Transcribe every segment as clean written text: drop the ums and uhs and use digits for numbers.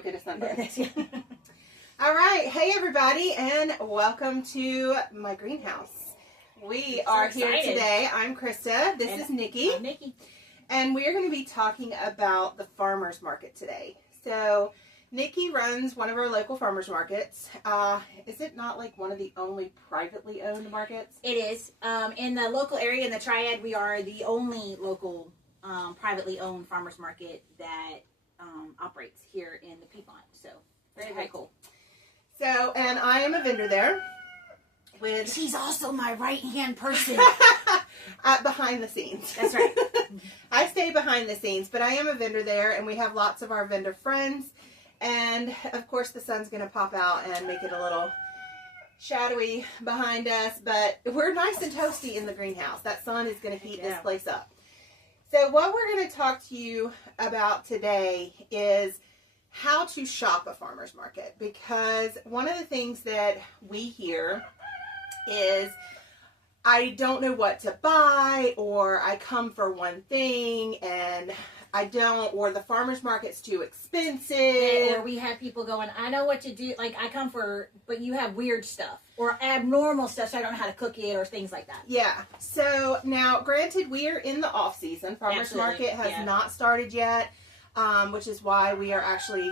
Get a sunburn. All right. Hey, everybody, and welcome to my greenhouse. We are here today. I'm Krista. This is Nikki. I'm Nikki. And we are going to be talking about the farmers market today. So, Nikki runs one of our local farmers markets. Is it not like one of the only privately owned markets? It is. In the local area, in the Triad, we are the only local privately owned farmers market that operates here in the Piedmont. So, very cool. So, and I am a vendor there. She's also my right-hand person. Behind the scenes. That's right. I stay behind the scenes, but I am a vendor there, and we have lots of our vendor friends. And, of course, the sun's going to pop out and make it a little shadowy behind us. But we're nice and toasty in the greenhouse. That sun is going to heat this place up. So what we're going to talk to you about today is how to shop a farmer's market. Because one of the things that we hear is, I don't know what to buy, or I come for one thing and I don't, or the farmer's market's too expensive. Or we have people going, I know what to do, like I come for, but you have weird stuff or abnormal stuff, so I don't know how to cook it or things like that. Yeah. So now, granted, we are in the off season. Farmer's market has not started yet, which is why we are actually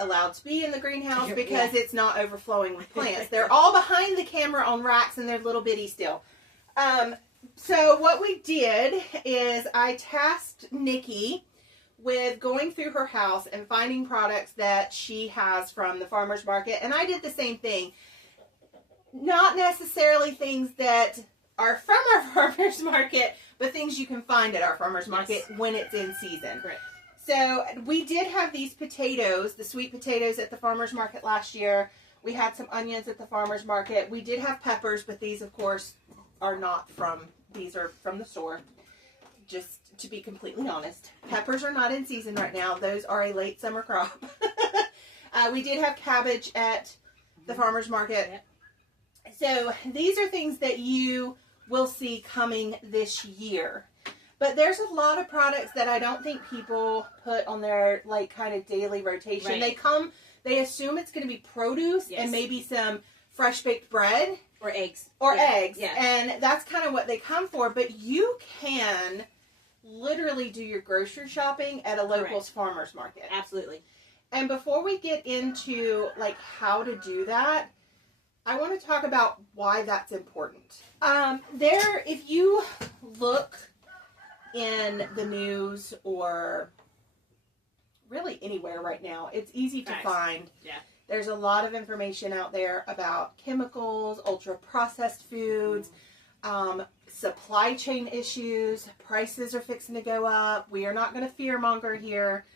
allowed to be in the greenhouse, because it's not overflowing with plants. They're all behind the camera on racks and they're little bitty still. So what we did is I tasked Nikki with going through her house and finding products that she has from the farmer's market. And I did the same thing. Not necessarily things that are from our farmer's market, but things you can find at our farmer's market when it's in season. Correct. So we did have these potatoes, the sweet potatoes, at the farmer's market last year. We had some onions at the farmer's market. We did have peppers, but these, of course, are not from, these are from the store. Just to be completely honest, peppers are not in season right now. Those are a late summer crop. We did have cabbage at the farmer's market. Yep. So these are things that you will see coming this year. But there's a lot of products that I don't think people put on their like kind of daily rotation. Right. They come, they assume it's going to be produce and maybe some fresh baked bread. Or eggs. Or eggs. Yeah. And that's kind of what they come for. But you can literally do your grocery shopping at a local's farmer's market. Absolutely. And before we get into like how to do that, I want to talk about why that's important. If you look in the news or really anywhere right now, it's easy to find. Yeah. There's a lot of information out there about chemicals, ultra-processed foods, supply chain issues. Prices are fixing to go up. We are not going to fearmonger here.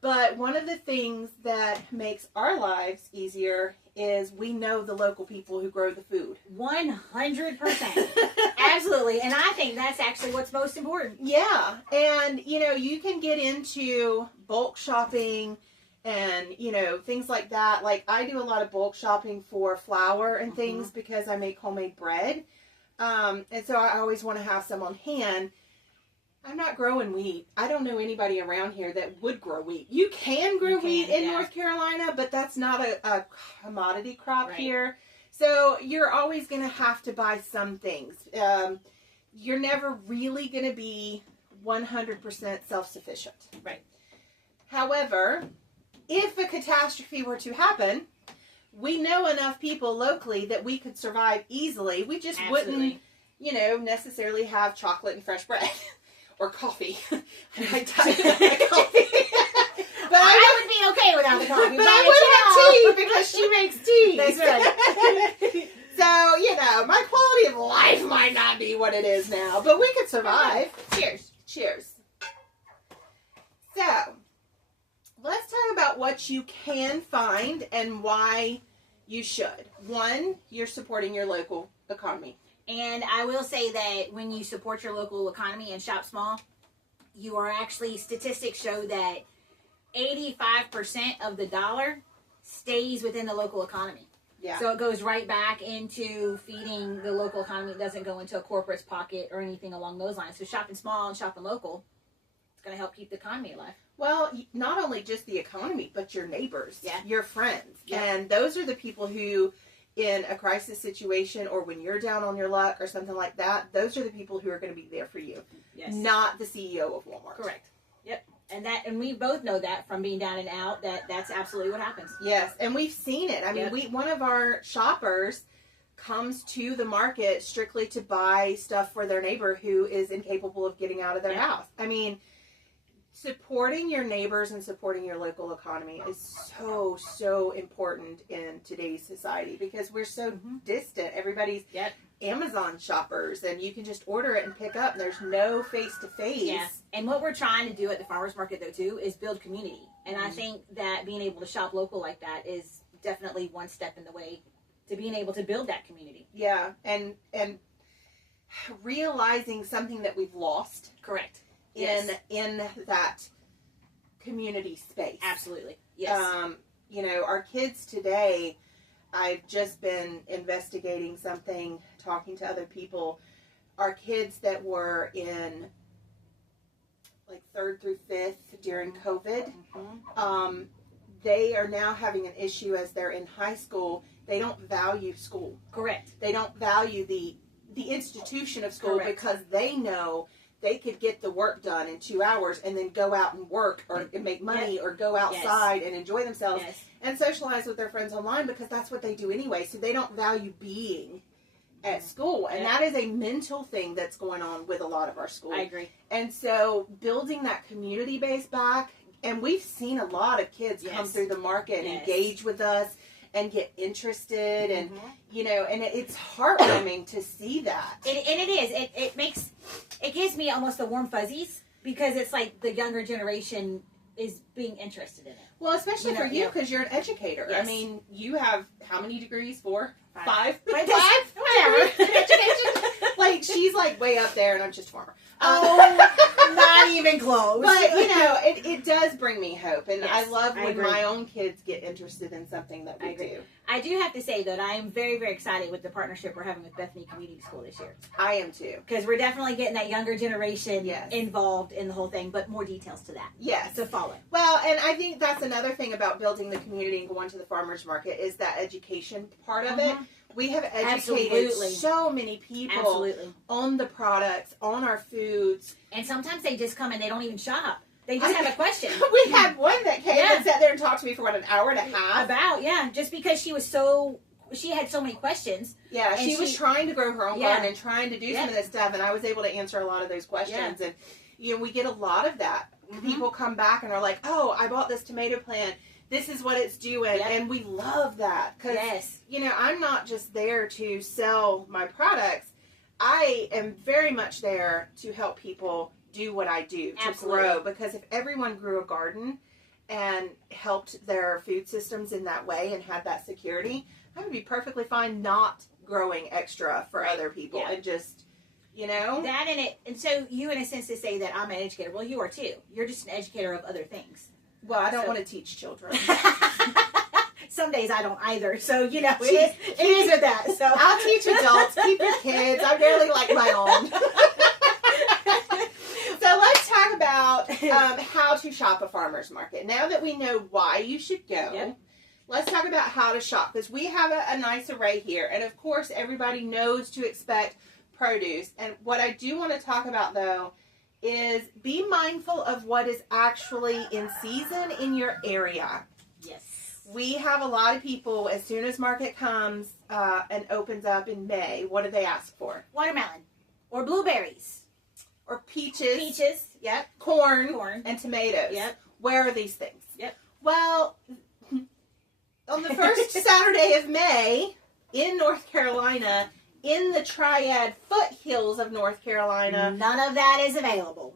But one of the things that makes our lives easier is we know the local people who grow the food. 100%. Absolutely. And I think that's actually what's most important. Yeah. And, you know, you can get into bulk shopping and, you know, things like that. Like, I do a lot of bulk shopping for flour and things because I make homemade bread. And so I always want to have some on hand. I'm not growing wheat. I don't know anybody around here that would grow wheat. You can grow wheat in North Carolina, but that's not a commodity crop here. So you're always going to have to buy some things. You're never really going to be 100% self-sufficient. Right. However, if a catastrophe were to happen, we know enough people locally that we could survive easily. We just wouldn't, you know, necessarily have chocolate and fresh bread. Or coffee. I coffee. But I would be okay without the coffee. But I would have tea because she makes tea. That's right. So, you know, my quality of life might not be what it is now, but we could survive. Cheers. Cheers. So, let's talk about what you can find and why you should. One, you're supporting your local economy. And I will say that when you support your local economy and shop small, you are actually, statistics show that 85% of the dollar stays within the local economy. Yeah. So it goes right back into feeding the local economy. It doesn't go into a corporate's pocket or anything along those lines. So shopping small and shopping local, going to help keep the economy alive. Well, not only just the economy, but your neighbors, your friends. Yeah. And those are the people who, in a crisis situation or when you're down on your luck or something like that, those are the people who are going to be there for you. Yes. Not the CEO of Walmart. Correct. Yep. And we both know that from being down and out, that's absolutely what happens. Yes, and we've seen it. I mean, one of our shoppers comes to the market strictly to buy stuff for their neighbor who is incapable of getting out of their house. I mean, supporting your neighbors and supporting your local economy is so important in today's society because we're so distant. Everybody's Amazon shoppers, and you can just order it and pick up. There's no face-to-face. Yeah, and what we're trying to do at the farmers market, though, too, is build community. And I think that being able to shop local like that is definitely one step in the way to being able to build that community. Yeah, and realizing something that we've lost. Correct. In that community space. Absolutely. Yes. You know, our kids today, I've just been investigating something, talking to other people. Our kids that were in like 3rd through 5th during COVID, they are now having an issue as they're in high school. They don't value school. Correct. They don't value the institution of school because they know they could get the work done in 2 hours and then go out and work or make money or go outside and enjoy themselves and socialize with their friends online because that's what they do anyway. So they don't value being at school. And that is a mental thing that's going on with a lot of our schools. I agree. And so building that community base back, and we've seen a lot of kids come through the market and engage with us and get interested and, you know, and it's heartwarming to see that. And it is. It gives me almost the warm fuzzies because it's like the younger generation is being interested in it. Well, especially for you because you're an educator. Yes. I mean, you have how many degrees? 4? 5? 5? Whatever. Education. Like, she's like way up there and I'm just a farmer. Not even close. But, you know, it does bring me hope. And I love when agree. my own kids get interested in something that we do. I do have to say that I am very, very excited with the partnership we're having with Bethany Community School this year. I am too. Because we're definitely getting that younger generation involved in the whole thing, but more details to that. Yes. To follow. Well, and I think that's another thing about building the community and going to the farmers market is that education part of it. We have educated so many people on the products, on our foods. And sometimes they just come and they don't even shop. They just have a question. We had one that came and sat there and talked to me for an hour and a half. Just because she had so many questions. Yeah, she was trying to grow her own garden and trying to do some of this stuff, and I was able to answer a lot of those questions. And, you know, we get a lot of that. People come back and are like, oh, I bought this tomato plant. This is what it's doing. And we love that. Because, you know, I'm not just there to sell my products. I am very much there to help people do what I do, to grow. Because if everyone grew a garden and helped their food systems in that way and had that security, I would be perfectly fine not growing extra for other people and just, you know. That and it. And so you, in a sense, to say that I'm an educator. Well, you are too. You're just an educator of other things. Well, I don't want to teach children. Some days I don't either. So, you know, it is with that. So I'll teach adults. Keep your kids. I barely like my own. So let's talk about how to shop a farmer's market. Now that we know why you should go, let's talk about how to shop. Because we have a nice array here. And, of course, everybody knows to expect produce. And what I do want to talk about, though, is be mindful of what is actually in season in your area. Yes. We have a lot of people, as soon as market comes and opens up in May, what do they ask for? Watermelon. Or blueberries. Or peaches. Peaches. Yep. Corn. And tomatoes. Yep. Where are these things? Yep. Well, on the first Saturday of May in North Carolina, in the Triad foothills of North Carolina, none of that is available.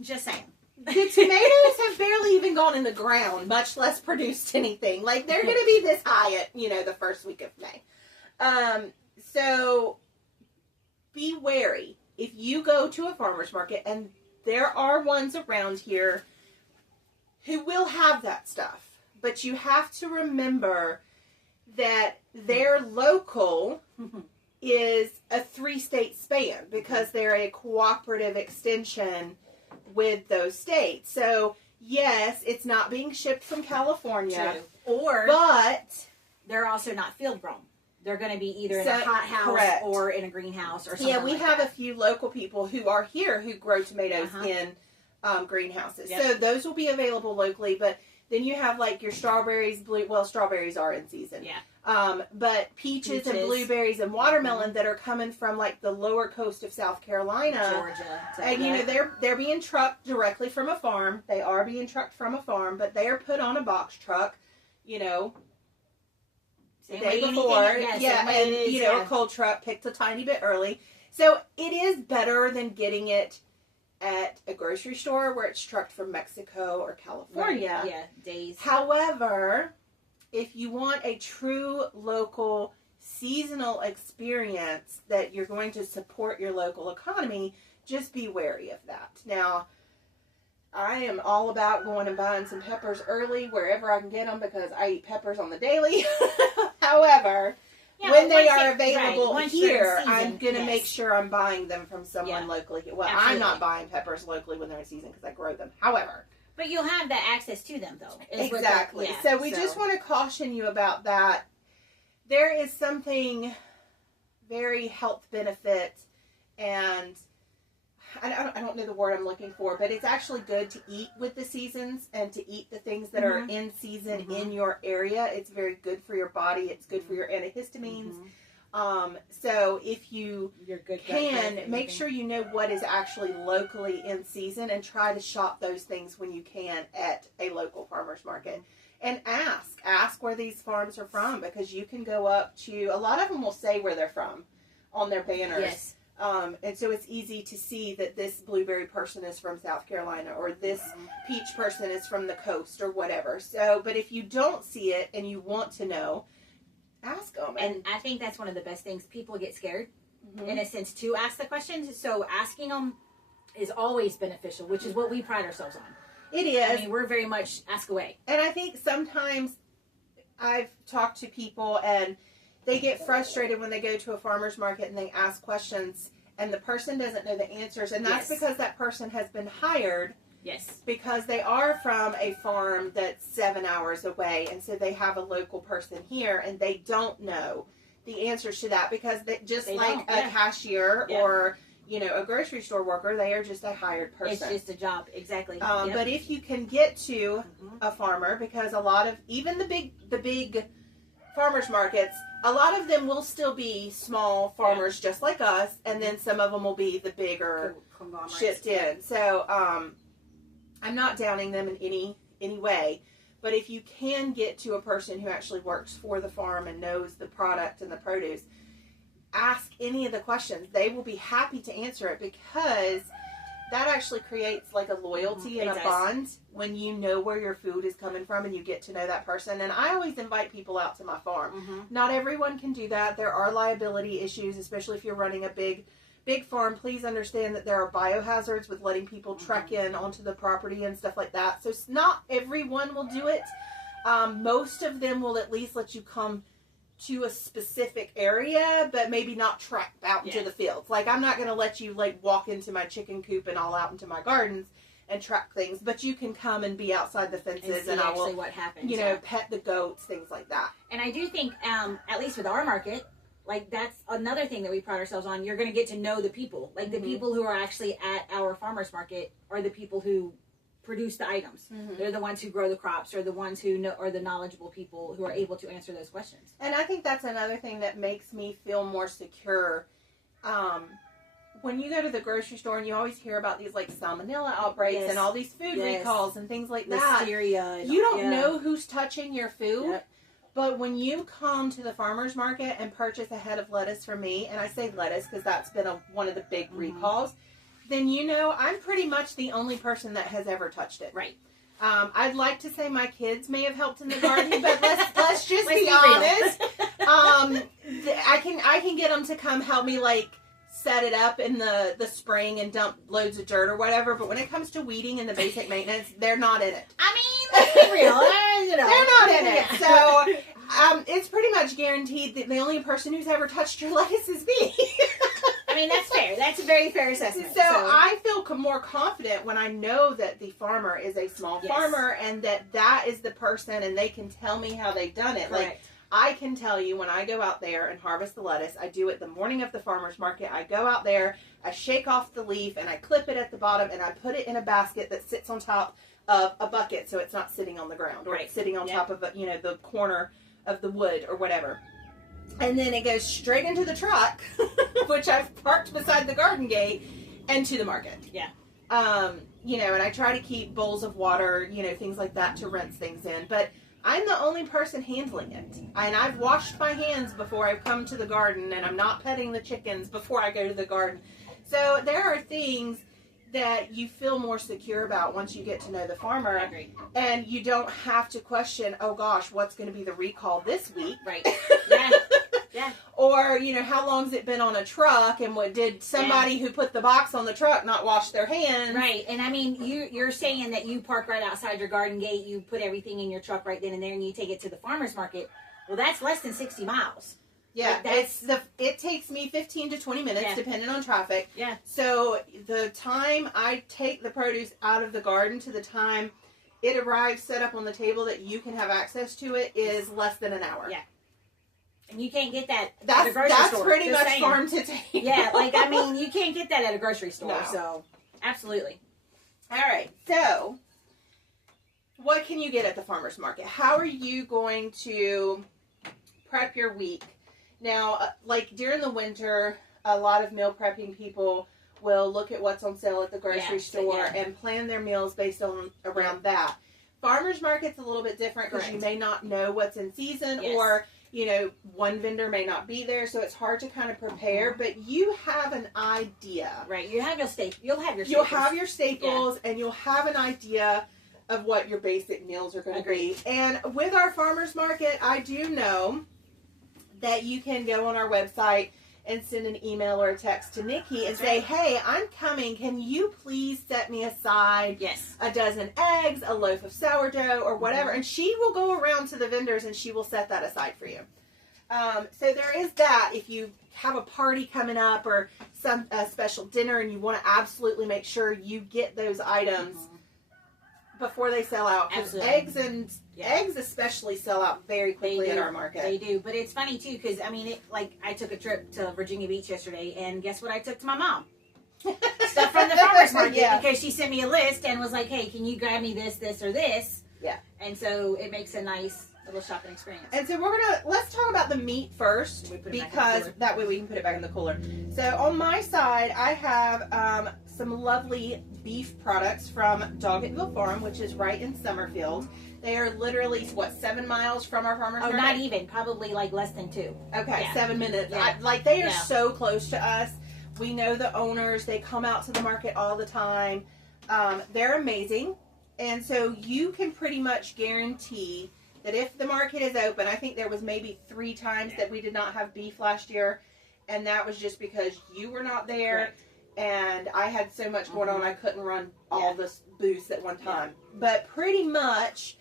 Just saying. The tomatoes have barely even gone in the ground, much less produced anything. Like, they're going to be this high at, you know, the first week of May. So, be wary. If you go to a farmer's market, and there are ones around here who will have that stuff, but you have to remember that their local is a 3-state span because they're a cooperative extension with those states. So yes, it's not being shipped from California. True. Or But they're also not field grown. They're going to be either in So- a hot house correct. or in a greenhouse or something. yeah, we like have that. a few local people who are here who grow tomatoes Uh-huh. in greenhouses. Yep. So those will be available locally. But then you have like your strawberries, strawberries are in season. Yeah. But peaches and Peaches. blueberries and watermelon that are coming from like the lower coast of South Carolina. Georgia. And you know they're being trucked directly from a farm. They are being trucked from a farm, but they are put on a box truck, you know, the Same day way anything- before. yeah, Yeah, same way and it is, you know, yeah. a cold truck picked a tiny bit early. So it is better than getting it at a grocery store where it's trucked from Mexico or California. Right, yeah, days. However, if you want a true local seasonal experience that you're going to support your local economy, just be wary of that. Now, I am all about going and buying some peppers early wherever I can get them because I eat peppers on the daily. However, Yeah, when they once are it- available right, once they're in here, season, I'm going to yes. make sure I'm buying them from someone Yeah. locally. Well, I'm Absolutely. not buying peppers locally when they're in season because I grow them. However, But you'll have that access to them, though. is what exactly. the- yeah, So we just want to caution you about that. There is something very health benefit, and I don't know the word I'm looking for, but it's actually good to eat with the seasons and to eat the things that are in season Mhm. in your area. It's very good for your body. It's good for your antihistamines. Mhm. So if you Your good gut can, health and make everything. sure you know what is actually locally in season and try to shop those things when you can at a local farmer's market. And ask where these farms are from, because you can go up to, a lot of them will say where they're from on their banners. Yes. And so it's easy to see that this blueberry person is from South Carolina or this peach person is from the coast or whatever. So, but if you don't see it and you want to know, ask them. And I think that's one of the best things. People get scared, Mhm. in a sense, to ask the questions. So asking them is always beneficial, which is what we pride ourselves on. It is. I mean, we're very much ask away. And I think sometimes I've talked to people and they get frustrated when they go to a farmer's market and they ask questions and the person doesn't know the answers. And that's Yes. because that person has been hired Yes. because they are from a farm that's 7 hours away. And so they have a local person here and they don't know the answers to that because they, just They like don't, a yeah. cashier Yeah. or, you know, a grocery store worker, they are just a hired person. It's just a job. Exactly. Yep. But if you can get to Mhm. a farmer, because a lot of even the big farmers markets, a lot of them will still be small farmers just like us, and then some of them will be the bigger Conglomerates. shipped in. So I'm not downing them in any way, but if you can get to a person who actually works for the farm and knows the product and the produce, ask any of the questions. They will be happy to answer it because that actually creates like a loyalty and It a does. bond when you know where your food is coming from and you get to know that person. And I always invite people out to my farm. Mhm. Not everyone can do that. There are liability issues, especially if you're running a big farm. Please understand that there are biohazards with letting people trek in onto the property and stuff like that. So not everyone will do it. Most of them will at least let you come to a specific area, but maybe not trek out into Yeah. the fields. Like, I'm not going to let you like walk into my chicken coop and all out into my gardens and track things, but you can come and be outside the And fences see and I actually will, what happens. you know, yeah. pet the goats, things like that. And I do think, at least with our market, like that's another thing that we pride ourselves on. You're going to get to know the people. Like the Mhm. people who are actually at our farmers market are the people who produce the items. Mhm. They're the ones who grow the crops, or the ones who know, are the knowledgeable people who are able to answer those questions. And I think that's another thing that makes me feel more secure. When you go to the grocery store and you always hear about these like salmonella outbreaks Yes. and all these food Yes. recalls and things like that, Listeria. and- you don't yeah. know who's touching your food. Yep. But when you come to the farmer's market and purchase a head of lettuce from me, and I say lettuce because that's been one of the big Mhm. recalls, then you know I'm pretty much the only person that has ever touched it. Right. I'd like to say my kids may have helped in the garden, but let's just Let's be real. honest. I can get them to come help me like set it up in the spring and dump loads of dirt or whatever. But when it comes to weeding and the basic maintenance, they're not in it. I mean, let's be real. You know. They're not in it. Yeah. So it's pretty much guaranteed that the only person who's ever touched your lettuce is me. I mean, that's fair. That's a very fair assessment. So I feel more confident when I know that the farmer is a small farmer and that is the person and they can tell me how they've done it. Correct. Like, I can tell you when I go out there and harvest the lettuce, I do it the morning of the farmer's market. I go out there, I shake off the leaf, and I clip it at the bottom, and I put it in a basket that sits on top of a bucket so it's not sitting on the ground or it's sitting on top of, the corner of the wood or whatever. And then it goes straight into the truck, which I've parked beside the garden gate, and to the market. Yeah. And I try to keep bowls of water, things like that to rinse things in. But I'm the only person handling it. And I've washed my hands before I've come to the garden, and I'm not petting the chickens before I go to the garden. So there are things that you feel more secure about once you get to know the farmer. I agree. And you don't have to question, oh gosh, what's going to be the recall this week? Right. Yeah. Yeah. Or, how long's it been on a truck, and what did somebody who put the box on the truck not wash their hands? Right. And I mean, you're saying that you park right outside your garden gate, you put everything in your truck right then and there, and you take it to the farmer's market. Well, that's less than 60 miles. Yeah, it takes me 15 to 20 minutes, depending on traffic. Yeah. So the time I take the produce out of the garden to the time it arrives set up on the table that you can have access to it is less than an hour. Yeah. And you can't get that at a grocery store. That's pretty much saying. Farm to table. Yeah, you can't get that at a grocery store. No. So, absolutely. All right. So, what can you get at the farmer's market? How are you going to prep your week? Now, during the winter, a lot of meal prepping people will look at what's on sale at the grocery store and plan their meals based on around that. Farmer's market's a little bit different because you may not know what's in season or one vendor may not be there, so it's hard to kind of prepare, but you have an idea. Right. You have your staples. You'll have your staples and you'll have an idea of what your basic meals are going to be. And with our farmer's market, I do know that you can go on our website and send an email or a text to Nikki and say, hey, I'm coming. Can you please set me aside a dozen eggs, a loaf of sourdough, or whatever? And she will go around to the vendors and she will set that aside for you. So there is that. If you have a party coming up or some special dinner and you want to absolutely make sure you get those items before they sell out. Because eggs especially sell out very quickly at our market. They do. But it's funny, too, because, I took a trip to Virginia Beach yesterday, and guess what I took to my mom? Stuff from the farmer's market, because she sent me a list and was like, hey, can you grab me this, this, or this? Yeah. And so it makes a nice little shopping experience. And so let's talk about the meat first, because that way we can put it back in the cooler. So on my side, I have some lovely beef products from Doggettville Farm, which is right in Summerfield. They are literally, 7 miles from our farmer's market? Not even. Probably less than 2. Okay, 7 minutes. Yeah. They are so close to us. We know the owners. They come out to the market all the time. They're amazing. And so you can pretty much guarantee that if the market is open, I think there was maybe 3 times that we did not have beef last year. And that was just because you were not there. Correct. And I had so much going on, I couldn't run all the booths at one time. But pretty much,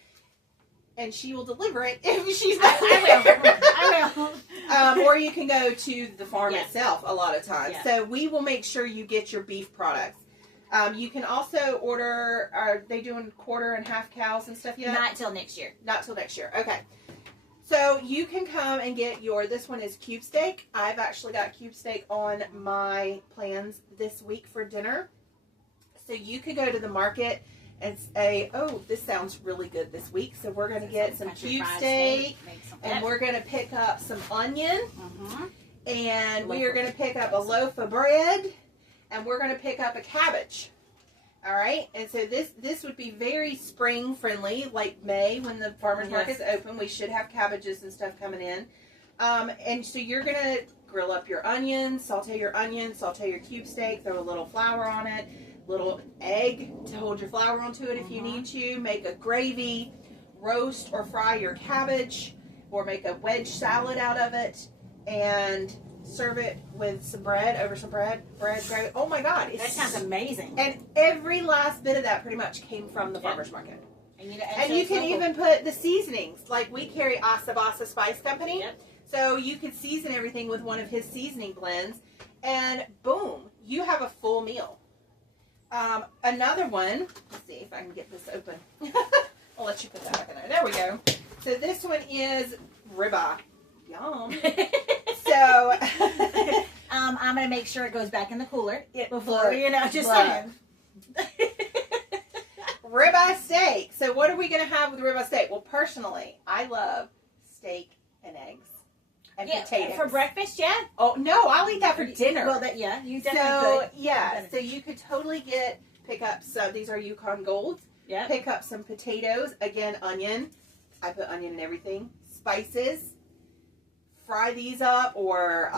and she will deliver it if she's not there. I will. Or you can go to the farm itself a lot of times. Yeah. So we will make sure you get your beef products. You can also order, are they doing quarter and half cows and stuff yet? Not till next year. Not till next year. Okay. So you can come and get this one is cube steak. I've actually got cube steak on my plans this week for dinner. So you could go to the market and say, oh, this sounds really good this week. So we're going to get some cube steak and we're going to pick up some onion and we are going to pick up a loaf of bread and we're going to pick up a cabbage. All right, and so this would be very spring friendly, like May when the farmer's market's open. We should have cabbages and stuff coming in. And so you're going to grill up your onions, saute your cube steak, throw a little flour on it, little egg to hold your flour onto it if you need to, make a gravy, roast or fry your cabbage, or make a wedge salad out of it, and serve it with some bread, bread, gravy. Oh my God. That sounds amazing. And every last bit of that pretty much came from the farmer's market. And you can even put the seasonings. Like we carry Asa Basa Spice Company. Yep. So you could season everything with one of his seasoning blends. and boom, you have a full meal. Another one, let's see if I can get this open. I'll let you put that back in there. There we go. So this one is ribeye. Yum. So I'm gonna make sure it goes back in the cooler before look, just look. saying. Ribeye steak. So what are we gonna have with ribeye steak? Well, personally, I love steak and eggs and potatoes for breakfast. Yeah. Oh no, I'll eat that for dinner. Well, you definitely could. Yeah, so you could totally pick up some. These are Yukon Golds. Yeah. Pick up some potatoes. Again, onion. I put onion in everything. Spices. Fry these up, or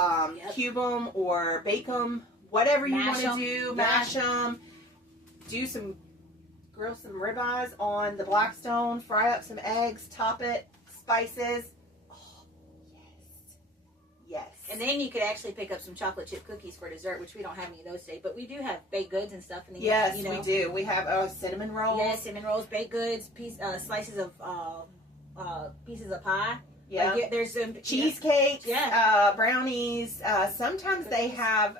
cube them, or bake them. Whatever you want to do. Mash them. Grill some ribeyes on the Blackstone. Fry up some eggs. Top it. Spices. Yes. And then you could actually pick up some chocolate chip cookies for dessert, which we don't have any of those today. But we do have baked goods and stuff. In the Yes, we do. We have cinnamon rolls. Yeah, cinnamon rolls, baked goods, slices of pieces of pie. Yeah. Like, there's some cheesecakes. Yeah. Brownies. Sometimes they have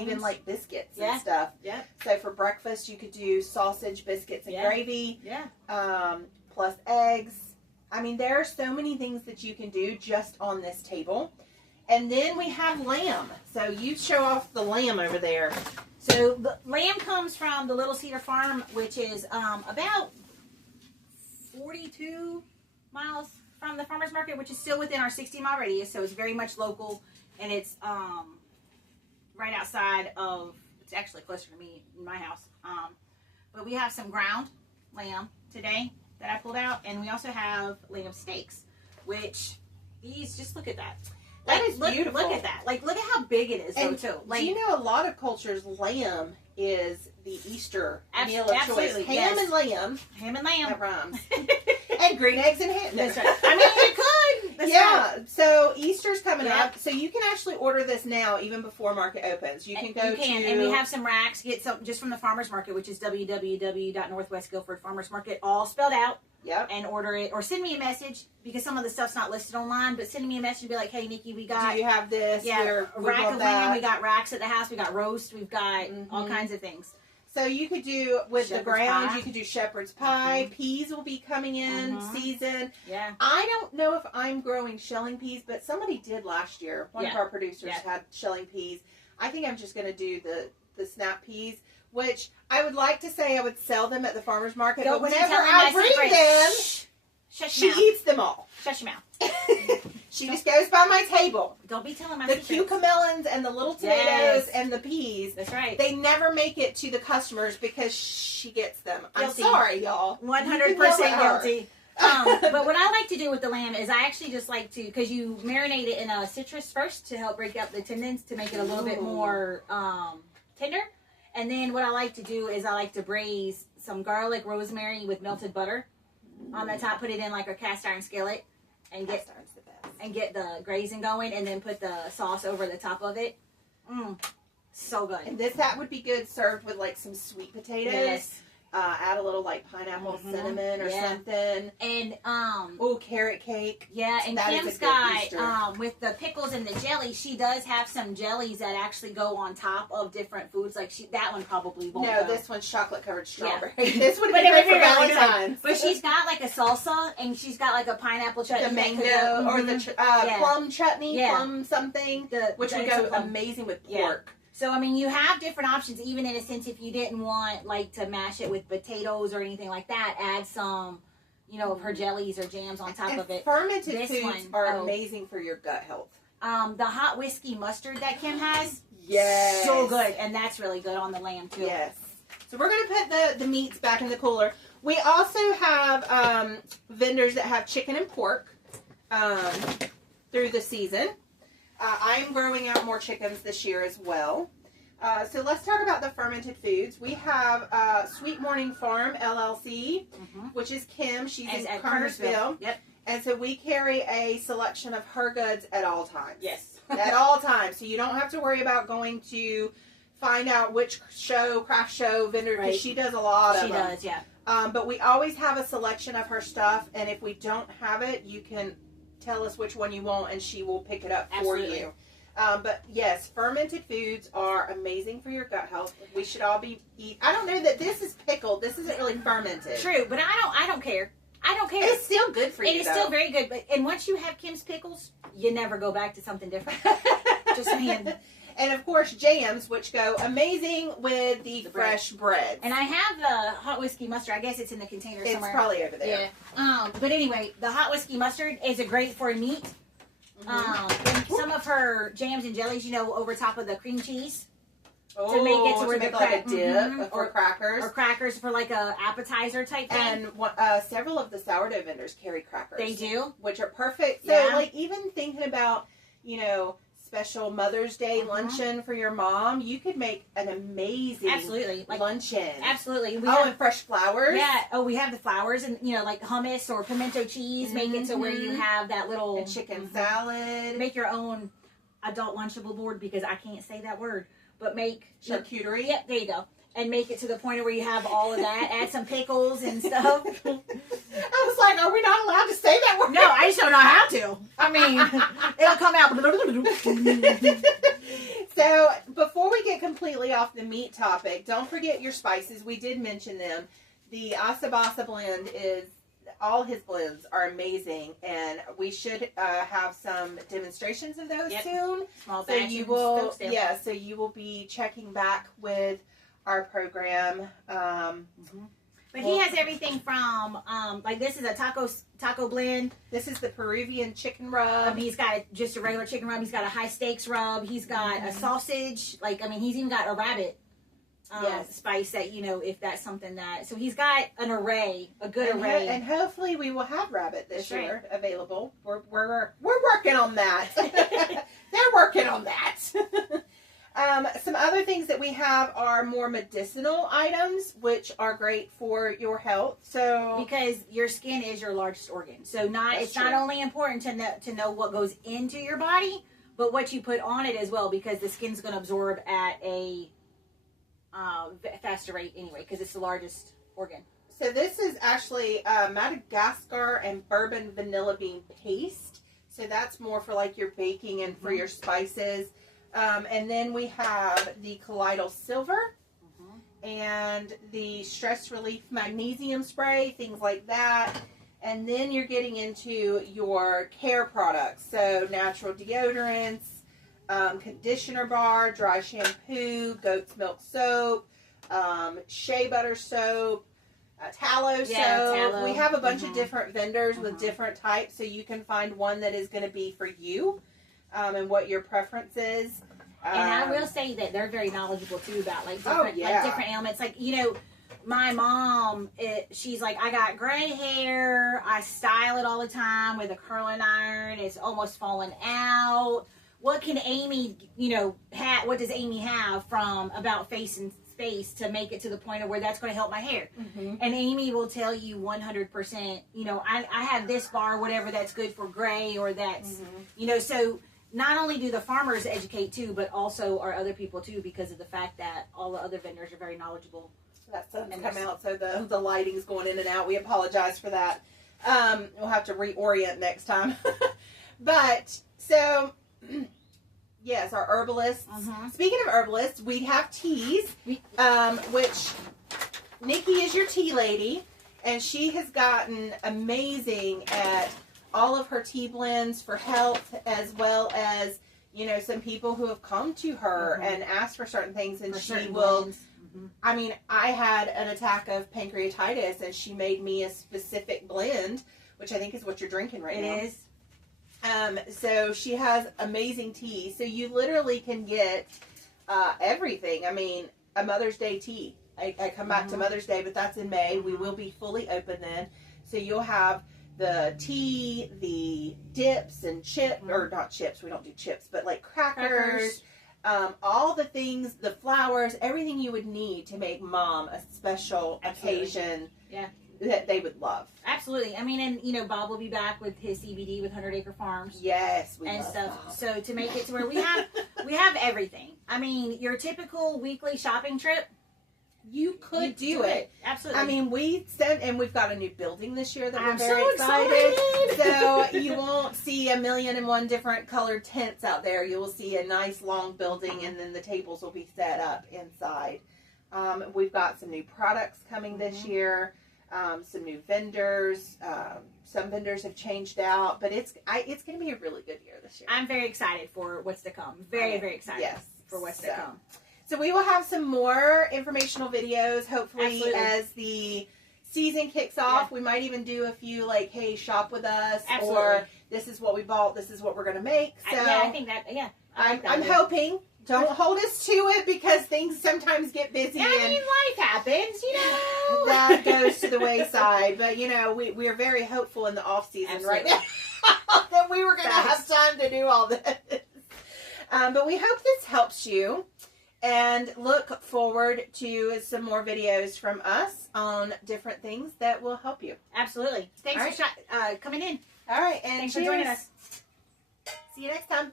even like biscuits and stuff. Yeah. So for breakfast, you could do sausage, biscuits, and gravy. Yeah. Plus eggs. I mean, there are so many things that you can do just on this table. And then we have lamb. So you show off the lamb over there. So the lamb comes from the Little Cedar Farm, which is about 42 miles from the farmer's market, which is still within our 60-mile radius. So it's very much local, and it's right outside of, it's actually closer to me, in my house. But we have some ground lamb today that I pulled out, and we also have lamb steaks, which these, just look at that. That is beautiful. Look at that. Like, look at how big it is, and though, too. Like, do you know a lot of cultures, lamb is the Easter meal of absolutely, choice? Ham and lamb. Ham and lamb. That rhymes. And green eggs and ham. That's right. I mean, you could. That's yeah. right. So Easter's coming Yep. up. So you can actually order this now, even before market opens. You can go and we have some racks. Get some just from the farmer's market, which is www.northwestguilfordfarmersmarket, all spelled out. Yep. And order it, or send me a message, because some of the stuff's not listed online. But send me a message and be like, "Hey, Nikki, we got." Do you have this? Yeah, rack of lamb. We got racks at the house. We got roast. We've got all kinds of things. So you could do with Shepherd's the ground. pie. You could do shepherd's pie. Peas will be coming in season. Yeah. I don't know if I'm growing shelling peas, but somebody did last year. One of our producers had shelling peas. I think I'm just going to do the snap peas, which I would like to say I would sell them at the farmer's market, but whenever I bring them, she eats them all. Shut your mouth. She just goes by my table. Don't be telling my The secrets. cucamelons and the little tomatoes and the peas. That's right. They never make it to the customers because she gets them. Guilty. I'm sorry, y'all. 100% guilty. But what I like to do with the lamb is I actually just like to, because you marinate it in a citrus first to help break up the tendons to make it a little bit more tender. And then what I like to do is I like to braise some garlic, rosemary with melted butter on the top. Put it in like a cast iron skillet and get the grazing going, and then put the sauce over the top of it. So good. And that would be good served with like some sweet potatoes. Yes. Add a little like pineapple, cinnamon, or something. And carrot cake. Yeah, and that Kim's got with the pickles and the jelly, she does have some jellies that actually go on top of different foods. Like that one probably won't. No, go. this one's chocolate covered strawberry. Yeah. This would be great for Valentine's. But she's got like a salsa, and she's got like a pineapple chutney. The mango or the plum chutney, plum something, which would go amazing with pork. Yeah. So, I mean, you have different options, even in a sense, if you didn't want, like, to mash it with potatoes or anything like that, add some, of her jellies or jams on top of it. Fermented foods are amazing for your gut health. The hot whiskey mustard that Kim has, yes, so good, and that's really good on the lamb, too. Yes. So, we're going to put the meats back in the cooler. We also have vendors that have chicken and pork through the season. I'm growing out more chickens this year as well. So let's talk about the fermented foods. We have Sweet Morning Farm, LLC, which is Kim. She's in Kernersville. Yep. And so we carry a selection of her goods at all times. Yes. At all times. So you don't have to worry about going to find out which craft show vendor, because she does a lot of them. She does, yeah. But we always have a selection of her stuff, and if we don't have it, you can tell us which one you want, and she will pick it up for you. But yes, fermented foods are amazing for your gut health. We should all be eat. I don't know that this is pickled. This isn't really fermented. True, but I don't care. I don't care. It's still good for you. It is still very good. But and once you have Kim's pickles, you never go back to something different. Just saying. And of course, jams, which go amazing with the fresh bread. And I have the hot whiskey mustard. I guess it's in the container somewhere. It's probably over there. Yeah. But anyway, the hot whiskey mustard is a great for meat. And some of her jams and jellies, you know, over top of the cream cheese. Oh, to make it to where make the like a dip or crackers. Or crackers for like a appetizer type thing. And several of the sourdough vendors carry crackers. They do? Which are perfect. So, like, even thinking about, you know, special Mother's Day luncheon for your mom, you could make an amazing luncheon. Absolutely. And fresh flowers. Yeah. Oh, we have the flowers and, you know, like hummus or pimento cheese. Make it to where you have that little... And chicken salad. Make your own adult Lunchable board because I can't say that word. But make... Charcuterie. Yep, there you go. And make it to the point where you have all of that. Add some pickles and stuff. I was like, are we not allowed to say that word? No, I just don't know how to. I mean, it'll come out. So, before we get completely off the meat topic, don't forget your spices. We did mention them. The Asabasa blend is... All his blends are amazing, and we should have some demonstrations of those soon. Small so you will, so you will be checking back with our program. But he has everything from like this is a taco blend. This is the Peruvian chicken rub. He's got just a regular chicken rub. He's got a high stakes rub. He's got a sausage. Like he's even got a rabbit. Spice that, you know, if that's something that... So he's got an array, a good array. And hopefully we will have rabbit this year available. We're working on that. They're working on that. Some other things that we have are more medicinal items, which are great for your health. So because your skin is your largest organ. So it's not only important to know what goes into your body, but what you put on it as well, because the skin's going to absorb at a... faster rate anyway, because it's the largest organ. So this is actually Madagascar and bourbon vanilla bean paste. So that's more for like your baking and for your spices. And then we have the Colloidal Silver and the Stress Relief Magnesium Spray, things like that. And then you're getting into your care products. So natural deodorants, conditioner bar, dry shampoo, goat's milk soap, shea butter soap, tallow soap. Tallow. We have a bunch of different vendors with different types, so you can find one that is going to be for you and what your preference is. And I will say that they're very knowledgeable too about like different ailments. Like, you know, my mom, she's like, I got gray hair. I style it all the time with a curling iron. It's almost falling out. What can Amy, you know, what does Amy have from About Face and Space to make it to the point of where that's going to help my hair? And Amy will tell you 100%, you know, I have this bar, whatever that's good for gray or that's, you know, so not only do the farmers educate too, but also our other people too, because of the fact that all the other vendors are very knowledgeable. That sun's come out, so the lighting's going in and out. We apologize for that. We'll have to reorient next time. But, so... Yes, our herbalists. Speaking of herbalists, we have teas, which Nikki is your tea lady, and she has gotten amazing at all of her tea blends for health, as well as, you know, some people who have come to her and asked for certain things, and she will... I mean, I had an attack of pancreatitis, and she made me a specific blend, which I think is what you're drinking right now. It is. So she has amazing tea. So you literally can get everything. I mean, a Mother's Day tea. I come back to Mother's Day, but that's in May. We will be fully open then. So you'll have the tea, the dips and chips, or not chips, we don't do chips, but like crackers. All the things, the flowers, everything you would need to make mom a special occasion that they would love. Absolutely. I mean, and you know, Bob will be back with his CBD with 100 Acre Farms. Yes, we and love stuff. Bob. So to make it to where we have everything. I mean, your typical weekly shopping trip you could do it. Absolutely. I mean, we've got a new building this year that we're I'm very so excited. excited. So you won't see 1,000,001 different colored tents out there. You will see a nice long building, and then the tables will be set up inside. We've got some new products coming this year, some new vendors. Some vendors have changed out, but it's going to be a really good year this year. I'm very excited for what's to come. Very, very excited for what's to come. So we will have some more informational videos, hopefully, Absolutely. as the season kicks off. Yeah. We might even do a few, like, hey, shop with us, Absolutely. or this is what we bought, this is what we're going to make. So I think that, I like that. I'm hoping. Don't hold us to it, because things sometimes get busy. I mean, life happens, That goes to the wayside. But, we are very hopeful in the off-season right now that we were going to have time to do all this. But we hope this helps you. And look forward to some more videos from us on different things that will help you. Absolutely. Thanks for coming in. All right. And thanks for joining us. See you next time.